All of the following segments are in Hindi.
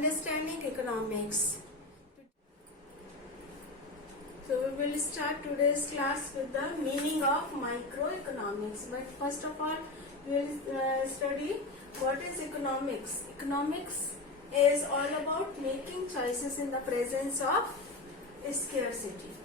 understanding economics. So we will start today's class with the meaning of microeconomics. But first of all, we will study what is economics. Economics is all about making choices in the presence of scarcity.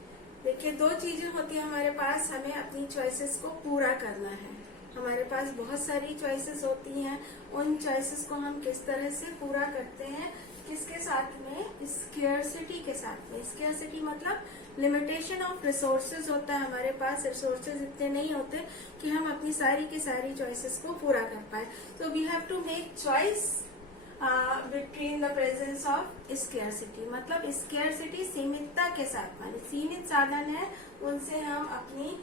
देखिए, दो चीजें होती है हमारे पास, हमें अपनी चॉइसेस को पूरा करना है। हमारे पास बहुत सारी चॉइसेस होती हैं, उन चॉइसेस को हम किस तरह से पूरा करते हैं, किसके साथ में? स्केर्सिटी के साथ में। स्केर्सिटी मतलब लिमिटेशन ऑफ रिसोर्सेज होता है। हमारे पास रिसोर्सेज इतने नहीं होते कि हम अपनी सारी की सारी चॉइसेस को पूरा कर पाए। तो we have to make choice between the presence of scarcity. मतलब स्केर्सिटी सीमितता के साथ, मानी सीमित साधन है, उनसे हम अपनी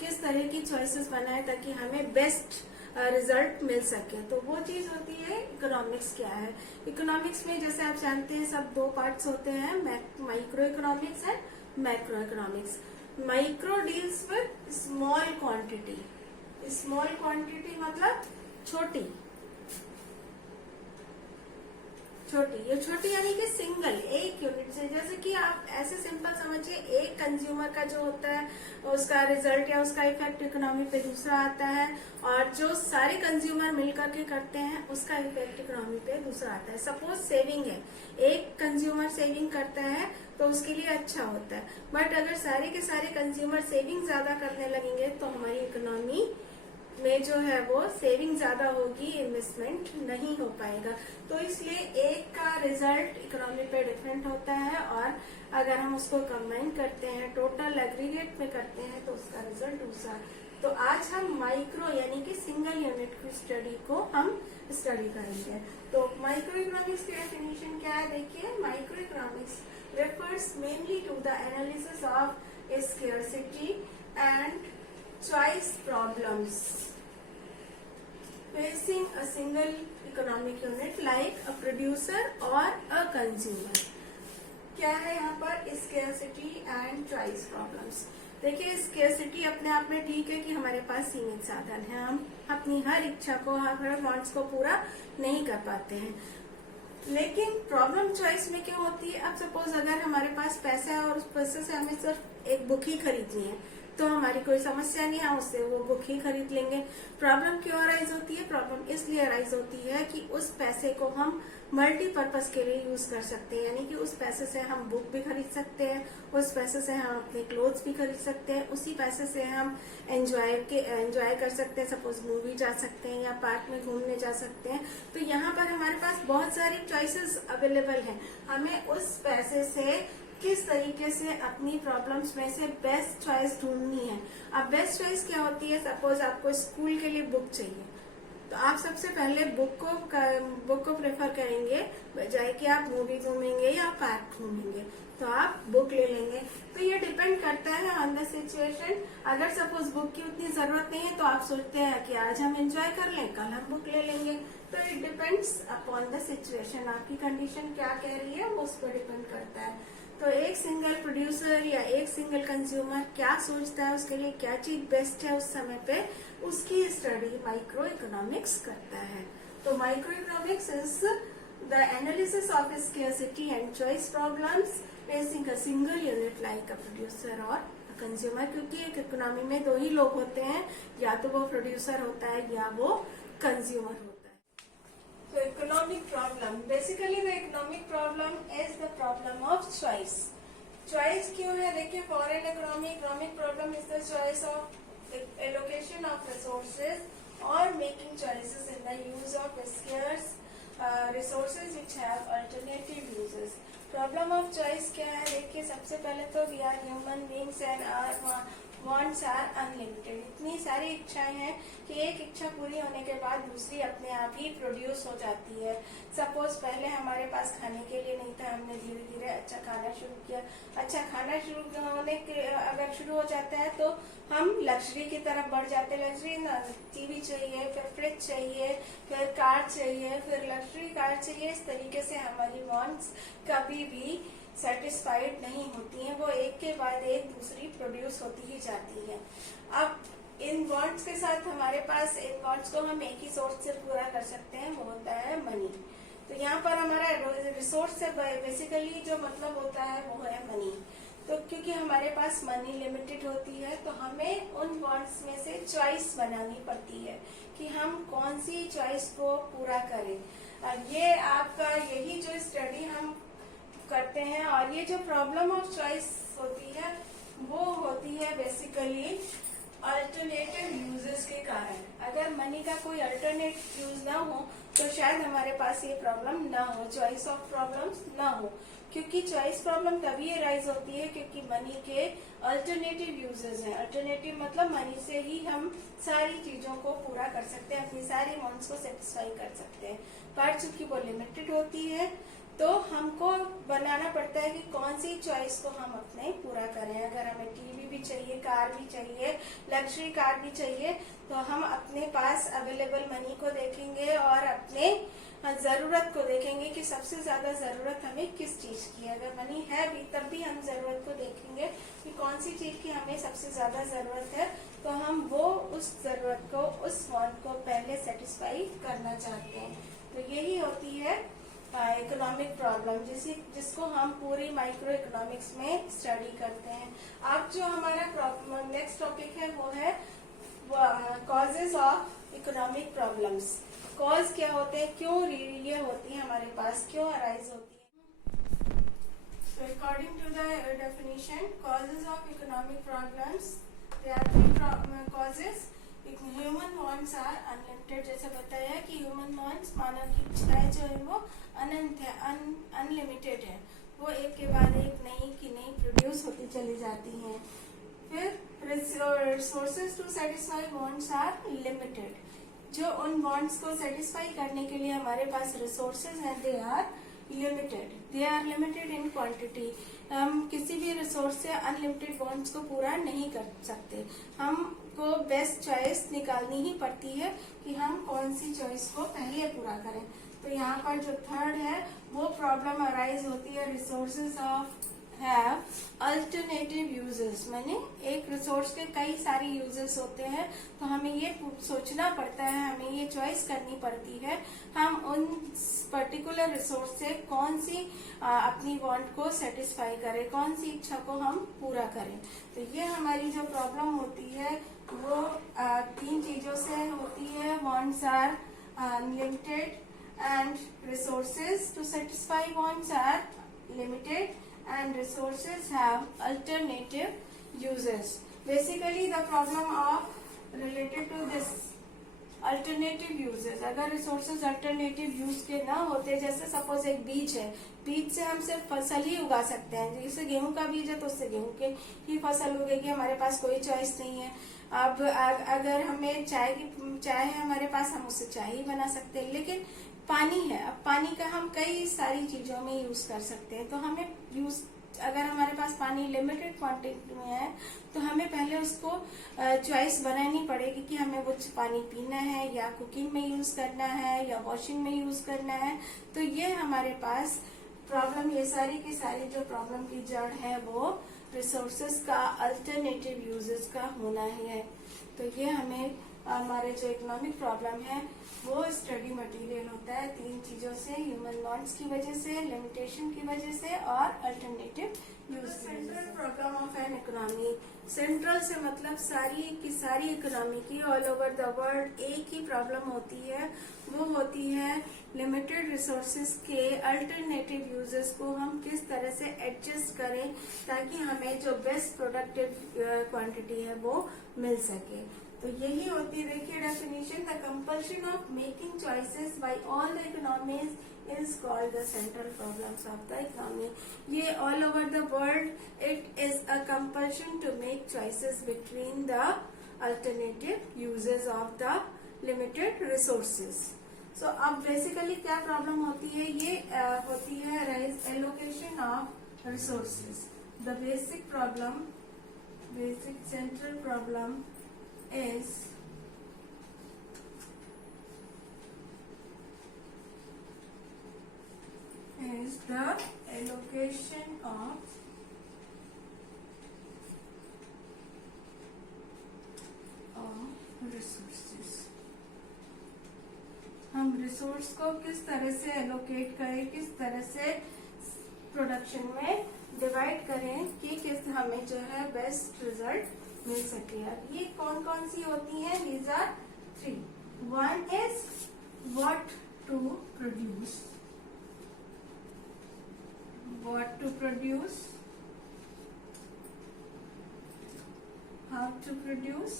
किस तरह की चॉइसेस बनाए ताकि हमें बेस्ट रिजल्ट मिल सके। तो वो चीज होती है इकोनॉमिक्स। क्या है इकोनॉमिक्स में? जैसे आप जानते हैं सब दो पार्ट्स होते हैं, micro economics and macro economics. Micro deals with small quantity. Small quantity मतलब छोटी। ये छोटी यानी कि सिंगल, एक यूनिट से। जैसे कि आप ऐसे सिंपल समझिए, एक कंज्यूमर का जो होता है उसका रिजल्ट या उसका इफेक्ट इकोनॉमी पे दूसरा आता है, और जो सारे कंज्यूमर मिलकर के करते हैं उसका इफेक्ट इकोनॉमी पे दूसरा आता है। सपोज सेविंग है, एक कंज्यूमर सेविंग करता है तो उसके लिए अच्छा होता है, बट अगर सारे के सारे कंज्यूमर सेविंग ज्यादा करने लगेंगे तो हमारी इकोनॉमी में जो है वो सेविंग ज्यादा होगी, इन्वेस्टमेंट नहीं हो पाएगा। तो इसलिए एक का रिजल्ट इकोनॉमी पे डिफरेंट होता है, और अगर हम उसको कंबाइन करते हैं, टोटल एग्रीगेट में करते हैं, तो उसका रिजल्ट दूसरा। तो आज हम माइक्रो यानी कि सिंगल यूनिट की स्टडी को हम स्टडी करेंगे। तो माइक्रो इकोनॉमिक्स की डेफिनेशन क्या है? देखिए, micro economics refers mainly to the analysis of scarcity and choice problems facing a single economic unit like a producer or a consumer. क्या है यहाँ पर? scarcity and choice problems। देखिए, स्केर्सिटी अपने आप में ठीक है कि हमारे पास सीमित साधन है, हम अपनी हर इच्छा को, हर वांट्स को पूरा नहीं कर पाते हैं। लेकिन प्रॉब्लम चॉइस में क्या होती है? अब सपोज अगर हमारे पास पैसा है और उस पैसे से हमें सिर्फ एक बुक ही खरीदनी है, तो हमारी कोई समस्या नहीं है, उससे वो बुक ही खरीद लेंगे। प्रॉब्लम क्यों अराइज होती है? प्रॉब्लम इसलिए अराइज होती है कि उस पैसे को हम मल्टीपर्पज के लिए यूज कर सकते हैं, यानी कि उस पैसे से हम बुक भी खरीद सकते हैं, उस पैसे से हम अपने क्लोथ्स भी खरीद सकते हैं, उसी पैसे से हम एंजॉय कर सकते हैं। सपोज मूवी जा सकते हैं या पार्क में घूमने जा सकते हैं। तो यहाँ पर हमारे पास बहुत सारी चॉइसेस अवेलेबल हैं, हमें उस पैसे से किस तरीके से अपनी प्रॉब्लम्स में से बेस्ट चॉइस ढूंढनी है। अब बेस्ट चॉइस क्या होती है? सपोज आपको स्कूल के लिए बुक चाहिए, तो आप सबसे पहले बुक को प्रेफर करेंगे बजाय कि आप मूवी घूमेंगे या पार्क घूमेंगे, तो आप बुक ले लेंगे। तो ये डिपेंड करता है ऑन द सिचुएशन। अगर सपोज बुक की उतनी जरूरत नहीं है तो आप सोचते हैं कि आज हम एंजॉय कर लें, कल हम बुक ले लेंगे। तो it depends upon the situation, आपकी कंडीशन क्या कह रही है वो उस पर डिपेंड करता है। तो एक सिंगल प्रोड्यूसर या एक सिंगल कंज्यूमर क्या सोचता है, उसके लिए क्या चीज बेस्ट है उस समय पे, उसकी स्टडी माइक्रो इकोनॉमिक्स करता है। तो micro economics is the analysis of scarcity and choice problems facing a single unit like a producer और कंज्यूमर। क्योंकि एक इकोनॉमी में दो ही लोग होते हैं, या तो वो प्रोड्यूसर होता है या वो कंज्यूमर होता है। So economic problem, basically the economic problem is the problem of choice. Choice क्यों है? देखिए, for an economic problem is the choice of allocation of resources or making choices in the use of scarce resources which have alternative uses. Problem of choice क्या है? देखिए, सबसे पहले तो we are human beings and our wants are unlimited। इतनी सारी इच्छाएं हैं कि एक इच्छा पूरी होने के बाद दूसरी अपने आप ही प्रोड्यूस हो जाती है। सपोज पहले हमारे पास खाने के लिए नहीं था, हमने धीरे धीरे अच्छा खाना शुरू किया। अच्छा खाना शुरू होने के अगर शुरू हो जाता है तो हम लग्जरी की तरफ बढ़ जाते हैं। लग्जरी टीवी चाहिए, फिर फ्रिज चाहिए, फिर कार चाहिए, फिर लग्जरी कार चाहिए। इस तरीके से हमारी वांट्स कभी भी सेटिस्फाइड नहीं होती हैं, वो एक के बाद एक दूसरी प्रोड्यूस होती ही जाती है। अब इन वांट्स के साथ हमारे पास इन वांट्स को हम एक ही सोर्स से पूरा कर सकते हैं, वो होता है मनी। तो यहाँ पर हमारा रिसोर्स से बेसिकली जो मतलब होता है वो है मनी। तो क्योंकि हमारे पास मनी लिमिटेड होती है तो हमें उन वांट्स में से चॉइस बनानी पड़ती है कि हम कौन सी चॉइस को पूरा करें। ये आपका यही जो स्टडी हम करते हैं और ये जो प्रॉब्लम ऑफ चॉइस होती है वो होती है बेसिकली अल्टरनेटिव यूजेस के कारण। अगर मनी का कोई अल्टरनेट यूज ना हो तो शायद हमारे पास ये प्रॉब्लम ना हो, चॉइस ऑफ प्रॉब्लम्स ना हो। क्योंकि चॉइस प्रॉब्लम तभी राइज होती है क्योंकि मनी के अल्टरनेटिव यूजेस हैं। अल्टरनेटिव मतलब मनी से ही हम सारी चीजों को पूरा कर सकते हैं, अपनी सारी वांट्स को सेटिस्फाई कर सकते हैं। पर चूंकि वो लिमिटेड होती है तो हमको बनाना पड़ता है कि कौन सी चॉइस को हम अपने पूरा करें। अगर हमें टीवी भी चाहिए, कार भी चाहिए, लग्जरी कार भी चाहिए, तो हम अपने पास अवेलेबल मनी को देखेंगे और अपने जरूरत को देखेंगे कि सबसे ज्यादा जरूरत हमें किस चीज की है। अगर मनी है भी तब भी हम जरूरत को देखेंगे कि कौन सी चीज की हमें सबसे ज्यादा जरूरत है, तो हम वो उस जरूरत को, उस वांट को पहले सेटिस्फाई करना चाहते हैं। तो यही होती है इकोनॉमिक प्रॉब्लम, जिसको हम पूरी माइक्रो इकोनॉमिक्स में स्टडी करते हैं। अब जो हमारा नेक्स्ट टॉपिक है वो है causes of economic problems. Cause क्या होते हैं, क्यों ये होती है हमारे पास, क्यों अराइज होती है। So according to the definition, causes of economic problems, there are three causes. Human wants are unlimited, जैसे बताया कि ह्यूमन वांट्स, मानव की इच्छाएं जो है वो अनंत है, अनलिमिटेड है। वो एक के बाद एक नई की नई प्रोड्यूस होती चली जाती हैं। फिर resources to satisfy wants are limited, जो उन वांट्स को सेटिस्फाई करने के लिए हमारे पास रिसोर्सेज हैं they are limited in quantity. हम किसी भी रिसोर्स से अनलिमिटेड वांट्स को पूरा नहीं कर सकते। हमको बेस्ट चॉइस निकालनी ही पड़ती है कि हम कौन सी चॉइस को पहले पूरा करें। तो यहाँ पर जो थर्ड है वो प्रॉब्लम अराइज होती है resources of have alternative uses. मैंने एक रिसोर्स के कई सारे यूजेस होते हैं तो हमें ये सोचना पड़ता है, हमें ये चॉइस करनी पड़ती है हम उन पर्टिकुलर रिसोर्स से कौन सी अपनी वांट को सेटिस्फाई करें, कौन सी इच्छा को हम पूरा करें। तो ये हमारी जो प्रॉब्लम होती है वो तीन चीजों से होती है। Wants are unlimited and resources to satisfy wants are limited and resources have alternative uses. Basically the problem of related to this alternative uses, अगर रिसोर्सेज अल्टरनेटिव यूज के ना होते, जैसे सपोज एक बीज है, बीज से हम सिर्फ फसल ही उगा सकते हैं। जैसे गेहूं का बीज है तो उससे गेहूं के ही फसल उगेगी, हमारे पास कोई चॉइस नहीं है। अब अगर हमें चाय है हमारे पास, हम उससे चाय ही बना सकते हैं। लेकिन पानी है, अब पानी का हम कई सारी चीजों में यूज कर सकते हैं। तो हमें अगर हमारे पास पानी लिमिटेड क्वांटिटी में है तो हमें पहले उसको चॉइस बनानी पड़ेगी कि हमें वो पानी पीना है या कुकिंग में यूज करना है या वॉशिंग में यूज करना है। तो ये हमारे पास प्रॉब्लम, ये सारी की सारी जो प्रॉब्लम की जड़ है वो रिसोर्सेज का अल्टरनेटिव यूजेस का होना ही है। तो ये हमें हमारे जो इकोनॉमिक प्रॉब्लम है वो स्टडी मटेरियल होता है तीन चीजों से, ह्यूमन वांट्स की वजह से, लिमिटेशन की वजह से और alternative use. Central problem of an economy, central से मतलब सारी की सारी इकोनॉमी की, ऑल ओवर द वर्ल्ड एक ही प्रॉब्लम होती है, वो होती है लिमिटेड रिसोर्सेज के अल्टरनेटिव यूजेस को हम किस तरह से एडजस्ट करें ताकि हमें जो बेस्ट प्रोडक्टिव क्वांटिटी है वो मिल सके। तो यही होती है, देखिए definition, the compulsion of making choices by all the economies is called the central problems of the economy. ये all over the world it is a compulsion to make choices between the alternative uses of the limited resources. So अब बेसिकली क्या प्रॉब्लम होती है, ये होती है allocation of resources. The basic problem, basic central problem is the allocation of resources। हम रिसोर्स को किस तरह से एलोकेट करें, किस तरह से प्रोडक्शन में डिवाइड करें कि किस हमें जो है बेस्ट रिजल्ट मिल सके। ये कौन कौन सी होती हैं? These are 3. One is what to produce, what to produce, how to produce,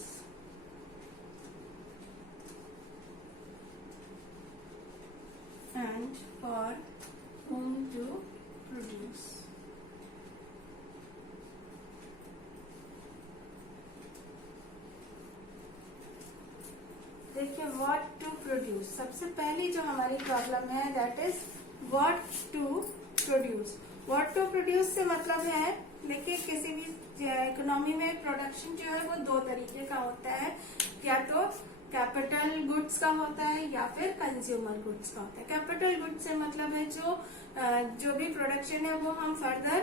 and for whom to produce. देखिए, what to produce, सबसे पहली जो हमारी प्रॉब्लम है that is what to produce. What to produce से मतलब है, देखिए किसी भी इकोनॉमी में प्रोडक्शन जो है वो 2 तरीके का होता है, या तो कैपिटल गुड्स का होता है या फिर कंज्यूमर गुड्स का होता है। कैपिटल गुड्स से मतलब है जो भी प्रोडक्शन है वो हम फर्दर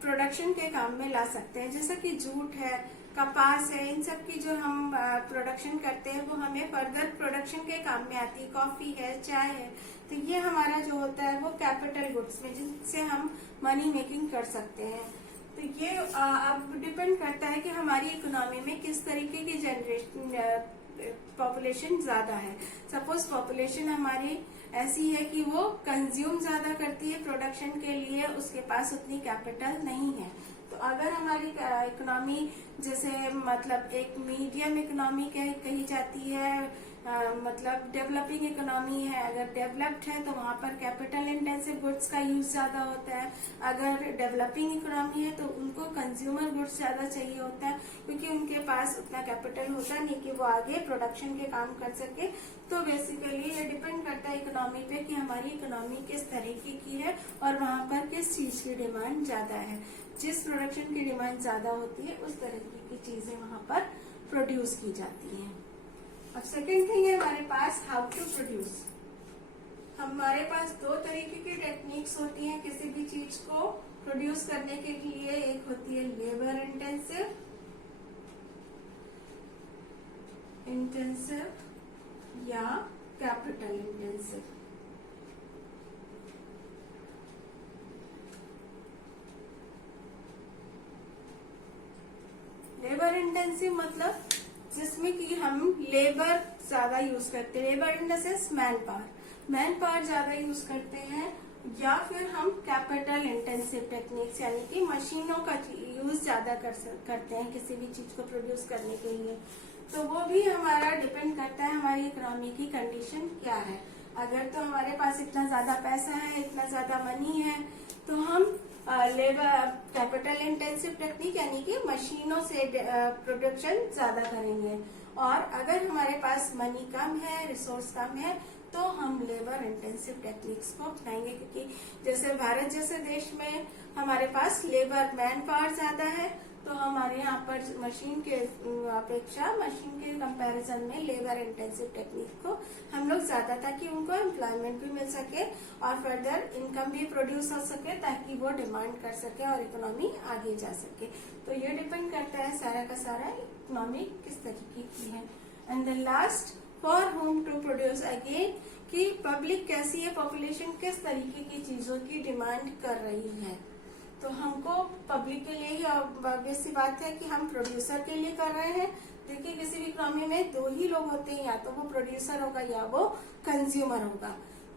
प्रोडक्शन के काम में ला सकते हैं, जैसा कि जूट है, कपास है, इन सब की जो हम प्रोडक्शन करते हैं वो हमें फर्दर प्रोडक्शन के काम में आती है। कॉफी है, चाय है, तो ये हमारा जो होता है वो कैपिटल गुड्स में, जिनसे हम मनी मेकिंग कर सकते हैं। तो ये अब डिपेंड करता है कि हमारी इकोनॉमी में किस तरीके की जनरेशन पॉपुलेशन ज्यादा है। सपोज पॉपुलेशन हमारी ऐसी है कि वो कंज्यूम ज्यादा करती है प्रोडक्शन के लिए, उसके पास उतनी कैपिटल नहीं है। तो अगर हमारी इकोनॉमी जैसे मतलब एक मीडियम इकोनॉमी कही जाती है, मतलब डेवलपिंग इकोनॉमी है, अगर डेवलप्ड है तो वहाँ पर कैपिटल इंटेंसिव गुड्स का यूज ज्यादा होता है। अगर डेवलपिंग इकोनॉमी है तो उनको कंज्यूमर गुड्स ज्यादा चाहिए होता है, क्योंकि उनके पास उतना कैपिटल होता नहीं कि वो आगे प्रोडक्शन के काम कर सके। तो बेसिकली ये डिपेंड करता है इकोनॉमी पे कि हमारी इकोनॉमी किस तरीके की है और वहाँ पर किस चीज की डिमांड ज्यादा है। जिस प्रोडक्शन की डिमांड ज्यादा होती है उस तरीके की चीजें वहाँ पर प्रोड्यूस की जाती हैं। अब सेकेंड थिंग है हमारे पास हाउ टू प्रोड्यूस। हमारे पास 2 तरीके की टेक्निक्स होती हैं किसी भी चीज को प्रोड्यूस करने के लिए। एक होती है लेबर इंटेंसिव या कैपिटल इंटेंसिव। लेबर इंटेंसिव मतलब जिसमें कि हम लेबर ज्यादा यूज करते हैं, labour in the sense man power ज्यादा यूज करते हैं, या फिर हम कैपिटल इंटेंसिव टेक्निक्स यानी कि मशीनों का यूज ज्यादा करते हैं किसी भी चीज को प्रोड्यूस करने के लिए। तो वो भी हमारा डिपेंड करता है हमारी इकोनॉमी की कंडीशन क्या है। अगर तो हमारे पास इतना ज्यादा पैसा है, इतना ज्यादा मनी है, तो हम लेबर कैपिटल इंटेंसिव टेक्निक यानी कि मशीनों से प्रोडक्शन ज्यादा करेंगे। और अगर हमारे पास मनी कम है, रिसोर्स कम है, तो हम लेबर इंटेंसिव टेक्निक्स को अपनाएंगे, क्योंकि जैसे भारत जैसे देश में हमारे पास लेबर मैन पावर ज्यादा है, तो हमारे यहाँ पर मशीन के अपेक्षा मशीन के कंपैरिजन में लेबर इंटेंसिव टेक्निक को हम लोग ज्यादा, ताकि उनको एम्प्लॉयमेंट भी मिल सके और फर्दर इनकम भी प्रोड्यूस हो सके, ताकि वो डिमांड कर सके और इकोनॉमी आगे जा सके। तो ये डिपेंड करता है सारा का सारा इकोनॉमी किस तरीके की है। And the last for whom to produce, again कि पब्लिक कैसी है, पॉपुलेशन किस तरीके की चीजों की डिमांड कर रही है। तो हमको पब्लिक के लिए ही ऑब्वियस सी बात है कि हम प्रोड्यूसर के लिए कर रहे हैं। देखिए किसी भी इकोनॉमी में 2 ही लोग होते हैं, या तो वो प्रोड्यूसर होगा या वो कंज्यूमर होगा।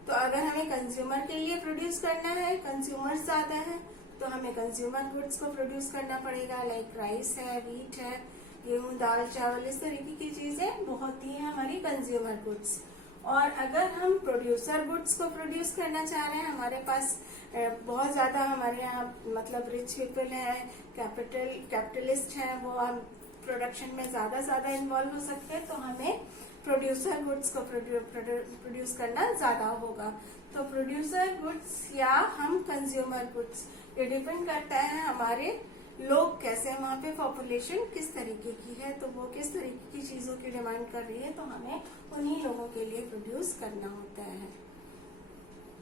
तो अगर हमें कंज्यूमर के लिए प्रोड्यूस करना है, कंज्यूमर ज्यादा है, तो हमें कंज्यूमर गुड्स को प्रोड्यूस करना पड़ेगा, लाइक राइस है, व्हीट है, गेहूं, दाल, चावल, इस तरीके की चीजें बहुत ही है हमारी कंज्यूमर गुड्स। और अगर हम प्रोड्यूसर गुड्स को प्रोड्यूस करना चाह रहे हैं, हमारे पास बहुत ज्यादा हमारे यहाँ मतलब रिच पीपल है, कैपिटलिस्ट है, वो हम प्रोडक्शन में ज्यादा इन्वॉल्व हो सकते हैं, तो हमें प्रोड्यूसर गुड्स को प्रोड्यूस करना ज्यादा होगा। तो प्रोड्यूसर गुड्स या हम कंज्यूमर गुड्स, ये डिपेंड करता है हमारे लोग कैसे हैं, वहाँ पे पॉपुलेशन किस तरीके की है, तो वो किस तरीके की चीजों की डिमांड कर रही है, तो हमें उन्हीं लोगों के लिए प्रोड्यूस करना होता है।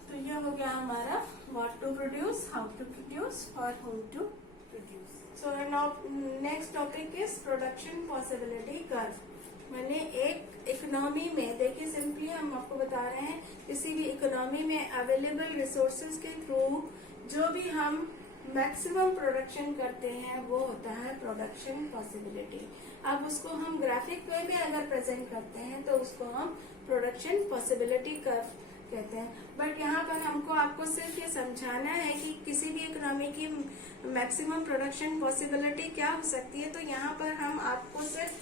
तो ये हो गया हमारा what to produce, how to produce, for whom to produce. So now next topic is production possibility curve. मैंने एक इकोनॉमी में, देखिए सिंपली हम आपको बता रहे हैं किसी भी इकोनॉमी में अवेलेबल रिसोर्सेज के थ्रू जो भी हम मैक्सिमम प्रोडक्शन करते हैं वो होता है प्रोडक्शन पॉसिबिलिटी। अब उसको हम ग्राफिक वे में अगर प्रेजेंट करते हैं तो उसको हम प्रोडक्शन पॉसिबिलिटी कर्व कहते हैं। बट यहाँ पर हमको आपको सिर्फ ये समझाना है कि किसी भी इकोनॉमी की मैक्सिमम प्रोडक्शन पॉसिबिलिटी क्या हो सकती है। तो यहाँ पर हम आपको सिर्फ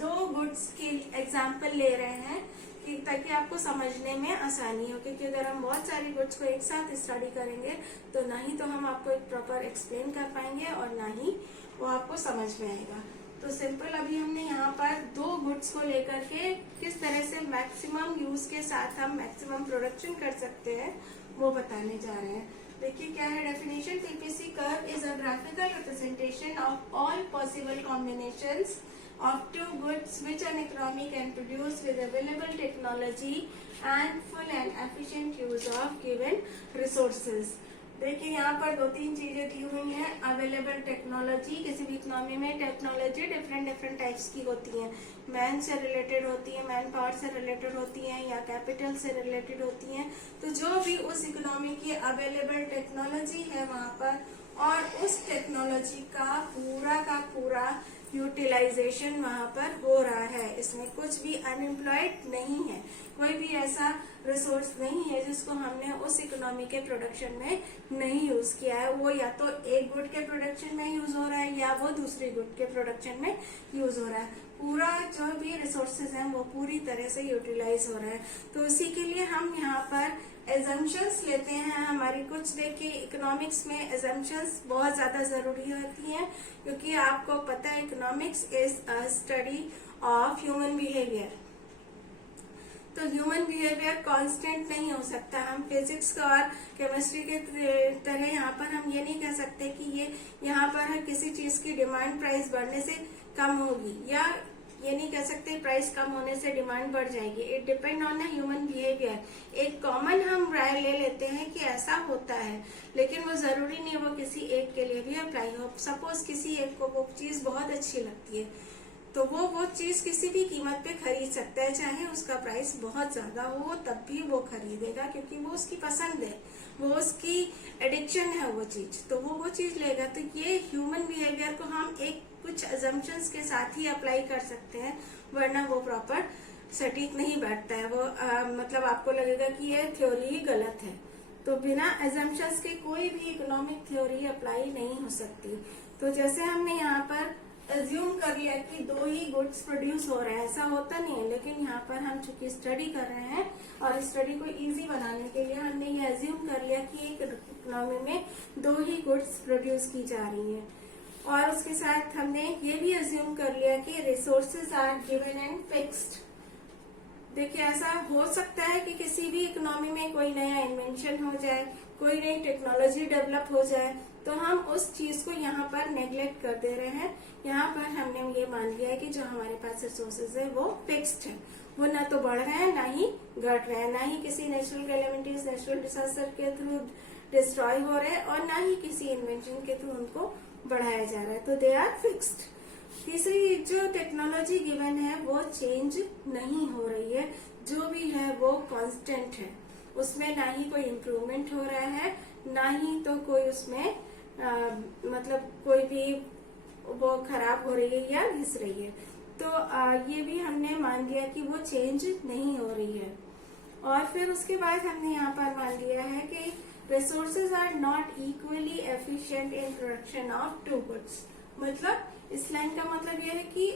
2 गुड्स की एग्जाम्पल ले रहे हैं कि ताकि आपको समझने में आसानी हो, क्योंकि अगर हम बहुत सारी गुड्स को एक साथ स्टडी करेंगे तो ना ही तो हम आपको एक प्रॉपर एक्सप्लेन कर पाएंगे और ना ही वो आपको समझ में आएगा। तो सिंपल अभी हमने यहाँ पर 2 गुड्स को लेकर के किस तरह से मैक्सिमम यूज के साथ हम मैक्सिमम प्रोडक्शन कर सकते हैं वो बताने जा रहे हैं। देखिए क्या है definition. PPC curve is a graphical representation of all possible combinations of 2 goods which an economy can produce with available technology and full and efficient use of given resources। देखिए यहाँ पर 2-3 चीजें दी हुई हैं। अवेलेबल टेक्नोलॉजी, किसी भी इकोनॉमी में टेक्नोलॉजी डिफरेंट टाइप्स की होती है। मैन से रिलेटेड होती है, मैन पावर से रिलेटेड होती है या कैपिटल से रिलेटेड होती है। तो जो भी उस इकोनॉमी की अवेलेबल टेक्नोलॉजी है वहाँ पर, और उस टेक्नोलॉजी का पूरा यूटिलाइजेशन वहाँ पर हो रहा है। इसमें कुछ भी अनएम्प्लॉयड नहीं है, कोई भी ऐसा रिसोर्स नहीं है जिसको हमने उस इकोनॉमी के प्रोडक्शन में नहीं यूज किया है। वो या तो एक गुड के प्रोडक्शन में यूज हो रहा है या वो दूसरी गुड के प्रोडक्शन में यूज हो रहा है। पूरा जो भी रिसोर्सेज हैं वो पूरी तरह से यूटिलाइज हो रहा है। तो इसी के लिए हम यहाँ पर एजम्पशंस लेते हैं हमारी कुछ। देखिए इकोनॉमिक्स में एजम्पशंस बहुत ज्यादा जरूरी होती हैं, क्योंकि आपको पता है economics is a study of human behaviour. तो ह्यूमन बिहेवियर कांस्टेंट नहीं हो सकता। हम फिजिक्स और केमिस्ट्री के तरह यहाँ पर हम ये नहीं कह सकते कि ये यहाँ पर किसी चीज की डिमांड प्राइस बढ़ने से कम होगी, या ये नहीं कह सकते प्राइस कम होने से डिमांड बढ़ जाएगी। It depend on the human behaviour. एक कॉमन हम राय ले लेते हैं कि ऐसा होता है, लेकिन वो जरूरी नहीं वो किसी एक के लिए भी अप्लाई हो। सपोज किसी एक को वो चीज बहुत अच्छी लगती है तो वो चीज किसी भी कीमत पे खरीद सकता है, चाहे उसका प्राइस बहुत ज्यादा हो तब भी वो खरीदेगा, क्योंकि वो उसकी पसंद है, वो उसकी एडिक्शन है वो चीज, तो वो चीज लेगा। तो ये ह्यूमन बिहेवियर को हम एक कुछ अजम्पशंस के साथ ही अप्लाई कर सकते हैं, वरना वो प्रॉपर सटीक नहीं बैठता है। वो मतलब आपको लगेगा कि ये थ्योरी ही गलत है। तो बिना अजम्पशंस के कोई भी इकोनॉमिक थ्योरी अप्लाई नहीं हो सकती। तो जैसे हमने यहाँ पर एज्यूम कर लिया कि 2 ही गुड्स प्रोड्यूस हो रहे हैं, ऐसा होता नहीं है, लेकिन यहाँ पर हम चूंकि स्टडी कर रहे हैं और स्टडी को इजी बनाने के लिए हमने ये एज्यूम कर लिया कि एक इकोनॉमी में 2 ही गुड्स प्रोड्यूस की जा रही है। और उसके साथ हमने ये भी एज्यूम कर लिया कि resources are given and fixed. देखिए ऐसा हो सकता है कि किसी भी इकोनॉमी में कोई नया इन्वेंशन हो जाए, कोई नई टेक्नोलॉजी डेवलप हो जाए, तो हम उस चीज को यहाँ पर नेग्लेक्ट कर दे रहे हैं। यहाँ पर हमने ये मान लिया है कि जो हमारे पास रिसोर्सेज है वो फिक्स्ड है, वो ना तो बढ़ रहे हैं ना ही घट रहे हैं, ना ही किसी नेचुरल कैलेमिटीज नेचुरल डिजास्टर के थ्रू डिस्ट्रॉय हो रहे हैं और ना ही किसी इन्वेंशन के थ्रू उनको बढ़ाया जा रहा है। तो दे आर फिक्स्ड। तीसरी जो टेक्नोलॉजी गिवन है वो चेंज नहीं हो रही है, जो भी है वो कांस्टेंट है, उसमें ना ही कोई इम्प्रूवमेंट हो रहा है ना ही तो कोई उसमें मतलब कोई भी वो खराब हो रही है या घिस रही है। तो ये भी हमने मान लिया कि वो चेंज नहीं हो रही है। और फिर उसके बाद हमने यहाँ पर मान लिया है कि resources are not equally efficient in production of 2 goods. मतलब इस लाइन का मतलब यह है कि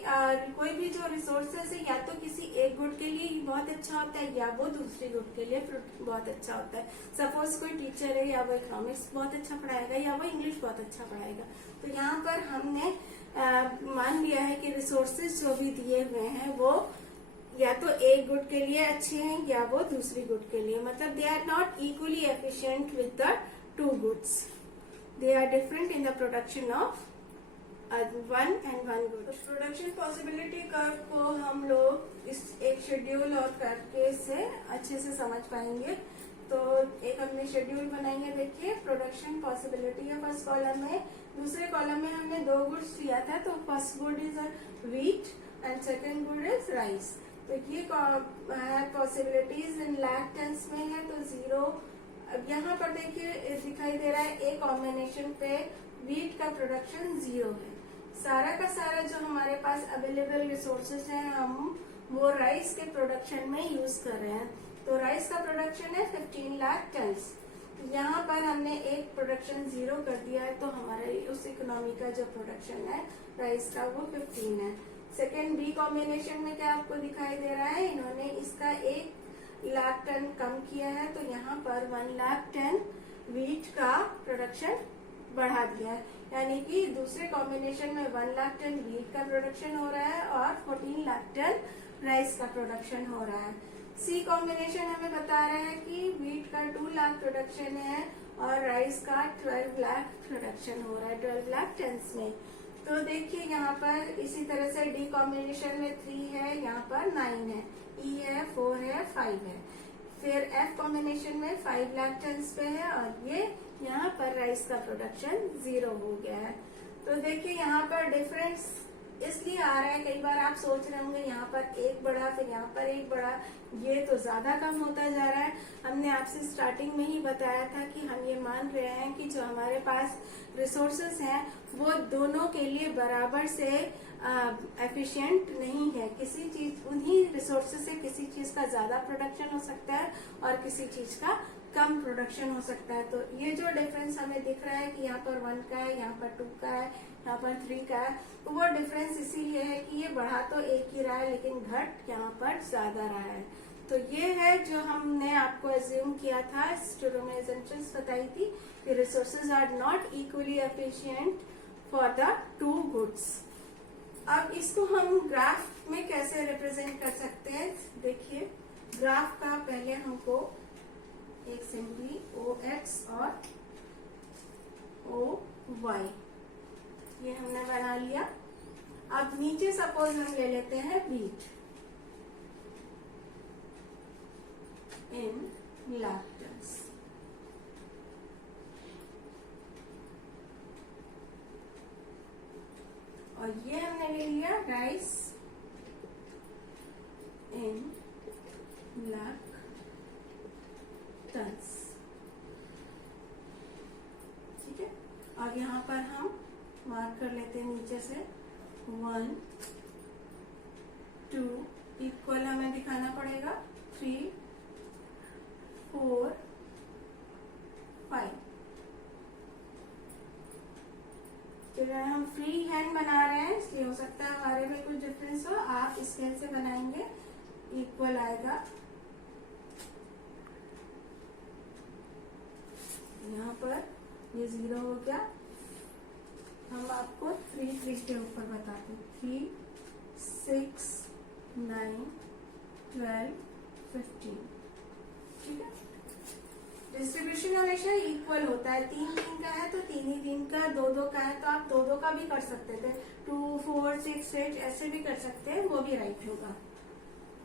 कोई भी जो रिसोर्सेज है या तो किसी एक गुड के लिए बहुत अच्छा होता है या वो दूसरी गुड के लिए बहुत अच्छा होता है। सपोज कोई टीचर है या वो इकोनॉमिक्स बहुत अच्छा पढ़ाएगा या वो इंग्लिश बहुत अच्छा पढ़ाएगा। तो यहाँ पर हमने मान लिया है कि रिसोर्सेज जो भी दिए हुए हैं वो या तो एक गुड के लिए अच्छे हैं या वो दूसरी गुड के लिए, मतलब they are not equally efficient with the 2 goods, they are different in the production of 1 good. Production possibility curve को हम लोग इस एक शेड्यूल और करके से अच्छे से समझ पाएंगे। तो एक हमने शेड्यूल बनाएंगे। देखिए प्रोडक्शन पॉसिबिलिटी है फर्स्ट कॉलम में, दूसरे कॉलम में हमने 2 गुड्स लिया था। तो first good is wheat and second good is rice. तो ये पॉसिबिलिटीज इन लैक टन्स में है, तो 0। अब यहाँ पर देखिए दिखाई दे रहा है ए कॉम्बिनेशन पे वीट का प्रोडक्शन 0 है। सारा का सारा जो हमारे पास अवेलेबल रिसोर्सेज हैं हम वो राइस के प्रोडक्शन में यूज कर रहे हैं। तो राइस का प्रोडक्शन है 15 लाख टन्स। यहाँ पर हमने एक प्रोडक्शन 0 कर दिया है, तो हमारे उस इकोनॉमी का जो प्रोडक्शन है राइस का वो 15 है। सेकेंड बी कॉम्बिनेशन में क्या आपको दिखाई दे रहा है, इन्होंने इसका 1 लाख टन कम किया है, तो यहाँ पर 1 लाख टन वीट का प्रोडक्शन बढ़ा दिया है। यानी कि दूसरे कॉम्बिनेशन में 1 लाख टन वीट का प्रोडक्शन हो रहा है और 14 लाख टन राइस का प्रोडक्शन हो रहा है। सी कॉम्बिनेशन हमें बता रहा है कि वीट का 2 लाख प्रोडक्शन है और राइस का 12 लाख प्रोडक्शन हो रहा है 12 लाख टन्स में। तो देखिए यहाँ पर इसी तरह से डी कॉम्बिनेशन में 3 है, यहाँ पर 9 है, ई है, 4 है, 5 है। फिर एफ कॉम्बिनेशन में 5 लाख टन्स पे है और ये यहाँ पर राइस का प्रोडक्शन 0 हो गया है। तो देखिए यहाँ पर डिफरेंस इसलिए आ रहा है, कई बार आप सोच रहे होंगे यहाँ पर एक बढ़ा फिर यहाँ पर एक बढ़ा, ये तो ज्यादा कम होता जा रहा है। हमने आपसे स्टार्टिंग में ही बताया था कि हम ये मान रहे हैं कि जो हमारे पास रिसोर्सेस हैं वो दोनों के लिए बराबर से एफिशिएंट नहीं है। किसी चीज उन्हीं रिसोर्सेस से किसी चीज का ज्यादा प्रोडक्शन हो सकता है और किसी चीज का कम प्रोडक्शन हो सकता है। तो ये जो डिफरेंस हमें दिख रहा है कि यहाँ पर 1 का है, यहाँ पर 2 का है, यहाँ पर 3 का है, तो वो डिफरेंस इसीलिए है कि ये बढ़ा तो एक ही रहा है लेकिन घट यहाँ पर ज्यादा रहा है। तो ये है जो हमने आपको एज्यूम किया था, शुरू में एजम्पशंस बताई थी कि resources are not equally efficient for the 2 goods. अब इसको हम ग्राफ में कैसे रिप्रेजेंट कर सकते हैं, देखिए ग्राफ का पहले हमको एक सिंपली OX और OY ये हमने बना लिया। अब नीचे सपोज हम ले लेते हैं वीट इन लाख टन्स, और ये हमने ले लिया राइस इन लाख टन्स, ठीक है। और यहाँ पर हम मार्क कर लेते हैं नीचे से 1 2 इक्वल हमें दिखाना पड़ेगा 3 4 5। चलिए हम फ्री हैंड बना रहे हैं इसलिए हो सकता है हमारे में कुछ डिफरेंस हो, आप स्केल से बनाएंगे इक्वल आएगा। यहाँ पर ये 0 हो गया, हम आपको 3 3 के ऊपर बताते हैं 3 6 9 12 15, ठीक है। डिस्ट्रीब्यूशन हमेशा इक्वल होता है, 3 3 का है तो 3 ही 3 का, 2 2 का है तो आप 2 2 का भी कर सकते थे, 2 4 6 8 ऐसे भी कर सकते हैं, वो भी राइट होगा।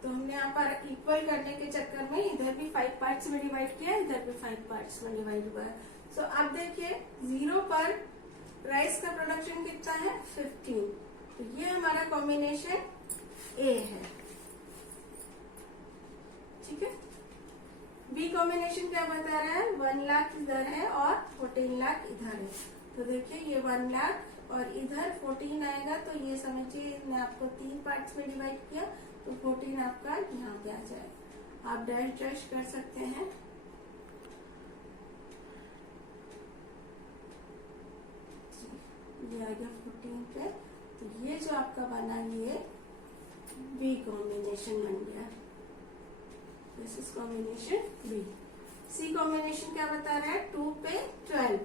तो हमने यहाँ पर इक्वल करने के चक्कर में इधर भी 5 पार्ट्स में डिवाइड किया, इधर भी 5 पार्ट्स में डिवाइड हुआ है। सो अब देखिए 0 पर राइस का प्रोडक्शन कितना है 15, तो ये हमारा कॉम्बिनेशन ए है, ठीक है। बी कॉम्बिनेशन क्या बता रहा है, 1 लाख इधर है और 14 लाख इधर है। तो देखिए ये 1 लाख और इधर 14 आएगा, तो ये समझिए मैं आपको 3 पार्ट्स में डिवाइड किया तो 14 आपका यहाँ पे आ जाएगा। आप डैश डैश कर सकते हैं, ये आ गया 14 पे। तो ये जो आपका बना ये बी कॉम्बिनेशन बन गया, this is combination B. C combination क्या बता रहा है 2 पे 12,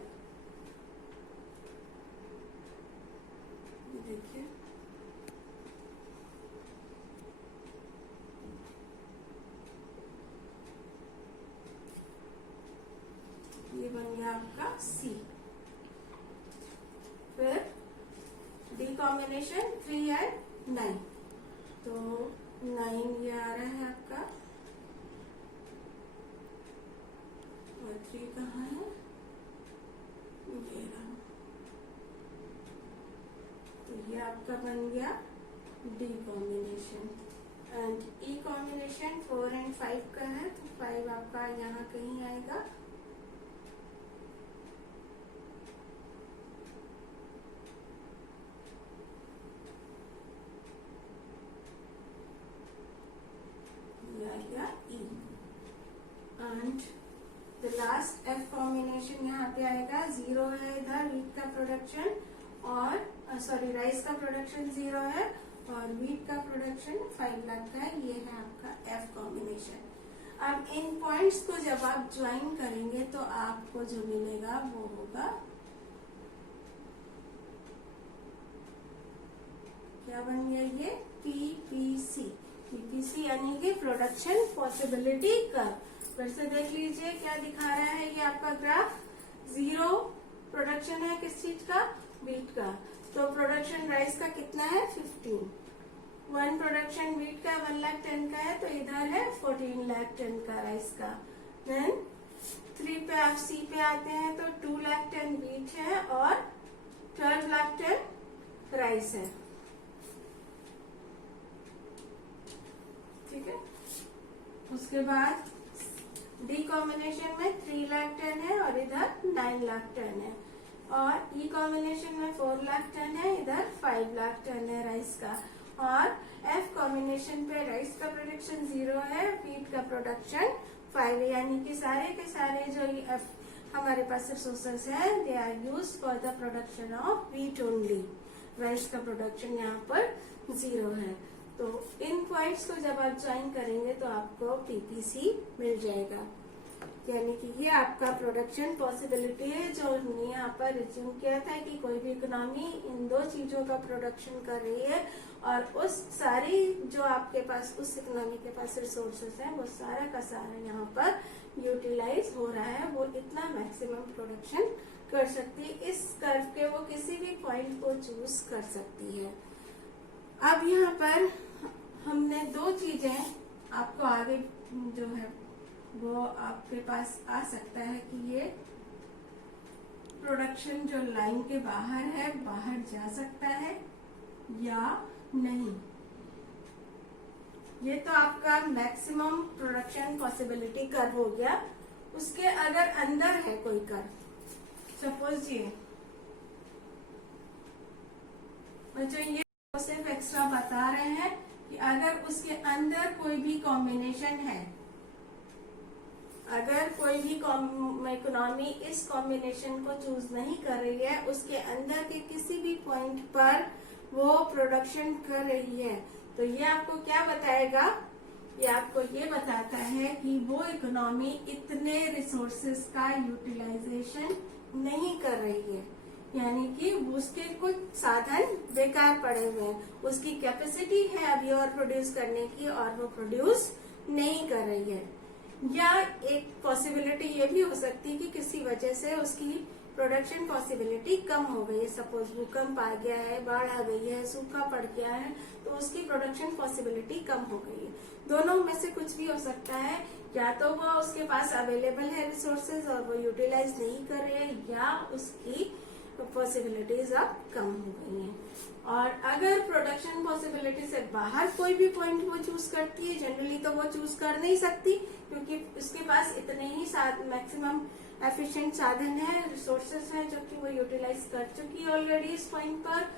देखिए ये बन गया आपका सी। फिर डी कॉम्बिनेशन 3 एंड 9, तो 9 ये आ रहा है आपका और 3 कहाँ है, ये रहा। तो ये आपका बन गया D combination. And E combination 4 and 5 का है, तो 5 आपका यहाँ कहीं आएगा। E and the last F combination यहाँ पे आएगा। 0 है इधर वीट का प्रोडक्शन, और सॉरी राइस का प्रोडक्शन 0 है और वीट का प्रोडक्शन 5 लाख का है। ये है आपका एफ कॉम्बिनेशन। अब इन पॉइंट्स को जब आप ज्वाइन करेंगे तो आपको जो मिलेगा वो होगा, क्या बन गया ये, पीपीसी। पीपीसी यानी कि प्रोडक्शन पॉसिबिलिटी कर्व। फिर से देख लीजिए क्या दिखा रहा है ये आपका ग्राफ। 0 प्रोडक्शन है किस चीज का, वीट का, तो प्रोडक्शन राइस का कितना है 15। 1 प्रोडक्शन वीट का 1 लाख टन का है, तो इधर है 14 लाख टन का राइस का। देन 3 पे आप सी पे आते हैं तो 2 लाख टन वीट है और 12 लाख टन राइस है। ठीक है, उसके बाद डी कॉम्बिनेशन में 3 लाख टन है और इधर 9 लाख टन है, और ई कॉम्बिनेशन में 4 लाख टन है, इधर 5 लाख टन है राइस का। और एफ कॉम्बिनेशन पे राइस का प्रोडक्शन 0 है, वीट का प्रोडक्शन 5 है, यानी कि सारे के सारे जो हमारे पास रिसोर्सेस है they are use for the production of wheat only. Rice का प्रोडक्शन यहाँ पर 0 है। तो इन पॉइंट्स को जब आप ज्वाइन करेंगे तो आपको पीपीसी मिल जाएगा, यानी कि ये आपका प्रोडक्शन पॉसिबिलिटी है जो हमने यहाँ पर रिज्यूम किया था कि कोई भी इकोनॉमी इन 2 चीजों का प्रोडक्शन कर रही है और उस सारी जो आपके पास उस इकोनॉमी के पास रिसोर्सेस है वो सारा का सारा यहाँ पर यूटिलाइज हो रहा है, वो इतना मैक्सिमम प्रोडक्शन कर सकती है। इस कर्व के वो किसी भी पॉइंट को चूज कर सकती है। अब यहाँ पर हमने 2 चीजें आपको आगे जो है वो आपके पास आ सकता है कि ये प्रोडक्शन जो लाइन के बाहर है बाहर जा सकता है या नहीं। ये तो आपका मैक्सिमम प्रोडक्शन पॉसिबिलिटी कर्व हो गया। उसके अगर अंदर है कोई कर्व, सपोज ये बच्चों ये सिर्फ एक्स्ट्रा बता रहे हैं कि अगर उसके अंदर कोई भी कॉम्बिनेशन है, अगर कोई भी इकोनॉमी इस कॉम्बिनेशन को चूज नहीं कर रही है, उसके अंदर के किसी भी पॉइंट पर वो प्रोडक्शन कर रही है, तो ये आपको क्या बताएगा, ये आपको ये बताता है कि वो इकोनॉमी इतने रिसोर्सेस का यूटिलाइजेशन नहीं कर रही है, यानी कि उसके कुछ साधन बेकार पड़े हुए हैं। उसकी कैपेसिटी है अभी और प्रोड्यूस करने की और वो प्रोड्यूस नहीं कर रही है। या एक पॉसिबिलिटी ये भी हो सकती है कि किसी वजह से उसकी प्रोडक्शन पॉसिबिलिटी कम हो गई है। सपोज भूकंप आ गया है, बाढ़ आ गई है, सूखा पड़ गया है, तो उसकी प्रोडक्शन पॉसिबिलिटी कम हो गई है। दोनों में से कुछ भी हो सकता है, या तो वो उसके पास अवेलेबल है रिसोर्सेज और वो यूटिलाइज नहीं कर रहे हैं, या उसकी पॉसिबिलिटीज अब कम हो गई हैं। और अगर प्रोडक्शन पॉसिबिलिटी से बाहर कोई भी पॉइंट वो चूज करती है, जनरली तो वो चूज कर नहीं सकती क्योंकि उसके पास इतने ही मैक्सिमम एफिशिएंट साधन है, रिसोर्सेस हैं जो कि वो यूटिलाइज कर चुकी है ऑलरेडी इस पॉइंट पर।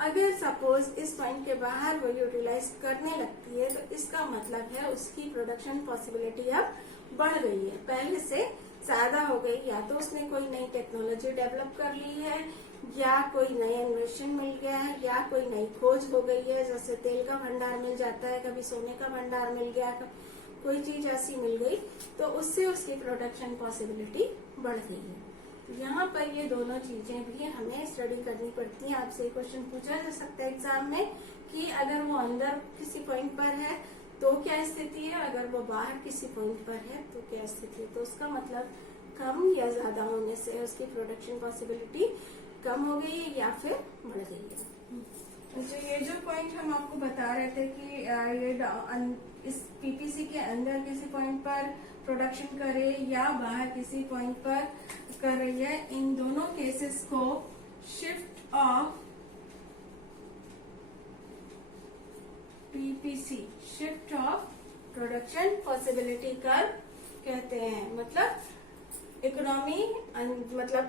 अगर सपोज इस पॉइंट के बाहर वो यूटिलाइज करने लगती है तो इसका मतलब है उसकी प्रोडक्शन पॉसिबिलिटी अब बढ़ गई है, पहले से ज्यादा हो गई। या तो उसने कोई नई टेक्नोलॉजी डेवलप कर ली है, या कोई नया इन्वेशन मिल गया है, या कोई नई खोज हो गई है, जैसे तेल का भंडार मिल जाता है, कभी सोने का भंडार मिल गया, कोई चीज ऐसी मिल गई तो उससे उसकी प्रोडक्शन पॉसिबिलिटी बढ़ गई है। तो यहाँ पर ये दोनों चीजें भी हमें स्टडी करनी पड़ती हैं। आपसे क्वेश्चन पूछा जा सकता है एग्जाम में कि अगर वो अंदर किसी पॉइंट पर है तो क्या स्थिति है, अगर वो बाहर किसी पॉइंट पर है तो क्या स्थिति है। तो उसका मतलब कम या ज्यादा होने से उसकी प्रोडक्शन पॉसिबिलिटी कम हो गई है या फिर बढ़ गई है। तो ये जो पॉइंट हम आपको बता रहे थे कि ये इस पीपीसी के अंदर किसी पॉइंट पर प्रोडक्शन करे या बाहर किसी पॉइंट पर कर रही है, इन दोनों केसेस को shift of PPC, shift of production possibility curve कहते हैं। मतलब इकोनॉमी मतलब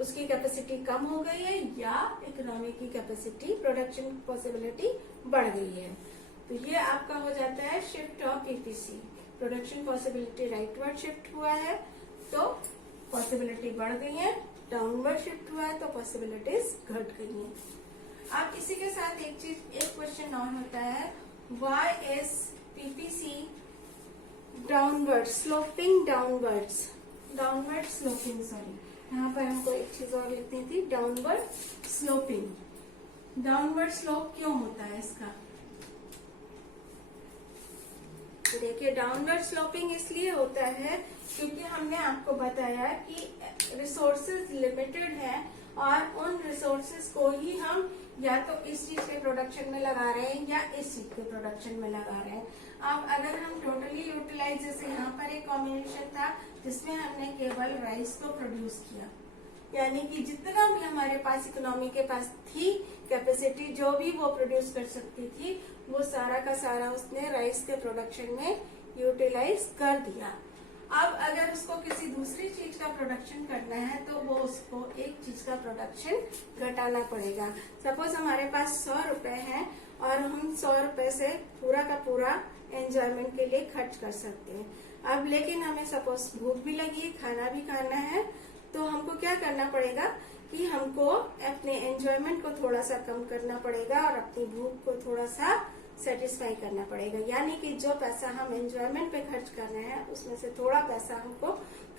उसकी कैपेसिटी कम हो गई है या इकोनॉमी की कैपेसिटी प्रोडक्शन पॉसिबिलिटी बढ़ गई है। तो ये आपका हो जाता है shift of PPC. Production possibility rightward shift हुआ है तो पॉसिबिलिटी बढ़ गई है, डाउनवर्ड शिफ्ट हुआ है तो पॉसिबिलिटीज घट गई हैं। अब इसी के साथ एक क्वेश्चन और होता है, why is PPC downward sloping downward sloping, sorry यहाँ पर हमको एक चीज और लिखनी थी, डाउनवर्ड स्लोपिंग। डाउनवर्ड स्लोप क्यों होता है इसका? देखिए डाउनवर्ड स्लोपिंग इसलिए होता है क्योंकि हमने आपको बताया कि रिसोर्सेज लिमिटेड है और उन रिसोर्सेज को ही हम या तो इस चीज के प्रोडक्शन में लगा रहे हैं या इस चीज के प्रोडक्शन में लगा रहे हैं। अब अगर हम टोटली यूटिलाइज, जैसे यहाँ पर एक कॉम्बिनेशन था जिसमें हमने केवल राइस को प्रोड्यूस किया, यानी कि जितना भी हमारे पास इकोनॉमी के पास थी कैपेसिटी, जो भी वो प्रोड्यूस कर सकती थी, वो सारा का सारा उसने राइस के प्रोडक्शन में यूटिलाइज कर दिया। अब अगर उसको किसी दूसरी चीज का प्रोडक्शन करना है तो वो उसको एक चीज का प्रोडक्शन घटाना पड़ेगा। सपोज हमारे पास 100 रुपए है और हम 100 रुपए से पूरा का पूरा एंजॉयमेंट के लिए खर्च कर सकते हैं। अब लेकिन हमें सपोज भूख भी लगी है, खाना भी खाना है, तो हमको क्या करना पड़ेगा कि हमको अपने एंजॉयमेंट को थोड़ा सा कम करना पड़ेगा और अपनी भूख को थोड़ा सा सेटिस्फाई करना पड़ेगा। यानी कि जो पैसा हम एंजॉयमेंट पे खर्च कर रहे हैं उसमें से थोड़ा पैसा हमको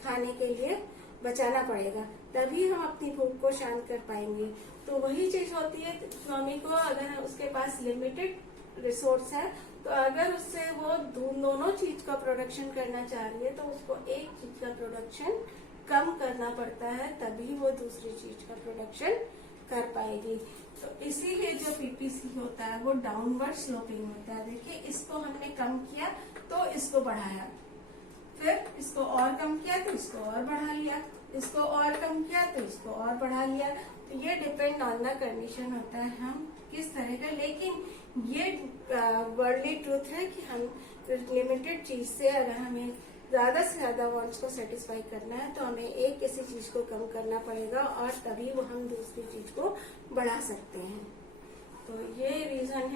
खाने के लिए बचाना पड़ेगा, तभी हम अपनी भूख को शांत कर पाएंगे। तो वही चीज होती है इकोनॉमी को, अगर उसके पास लिमिटेड रिसोर्स है तो अगर उससे वो दोनों चीज का प्रोडक्शन करना चाह रही है तो उसको एक चीज का प्रोडक्शन कम करना पड़ता है, तभी वो दूसरी चीज का प्रोडक्शन कर पाएगी। तो इसीलिए जो पीपीसी होता है वो डाउनवर्ड स्लोपिंग होता है। देखिए इसको हमने कम किया तो इसको बढ़ाया, फिर इसको और कम किया तो इसको और बढ़ा लिया, इसको और कम किया तो इसको और बढ़ा लिया। तो ये डिपेंड ऑन द कंडीशन होता है हम किस तरह का, लेकिन ये वर्ल्डली ट्रूथ है कि हम लिमिटेड चीज से अगर हमें ज्यादा से ज्यादा वांट्स को सेटिस्फाई करना है तो हमें एक किसी चीज को कम करना पड़ेगा और तभी वो हम दूसरी चीज को बढ़ा सकते हैं। तो ये रीजन है।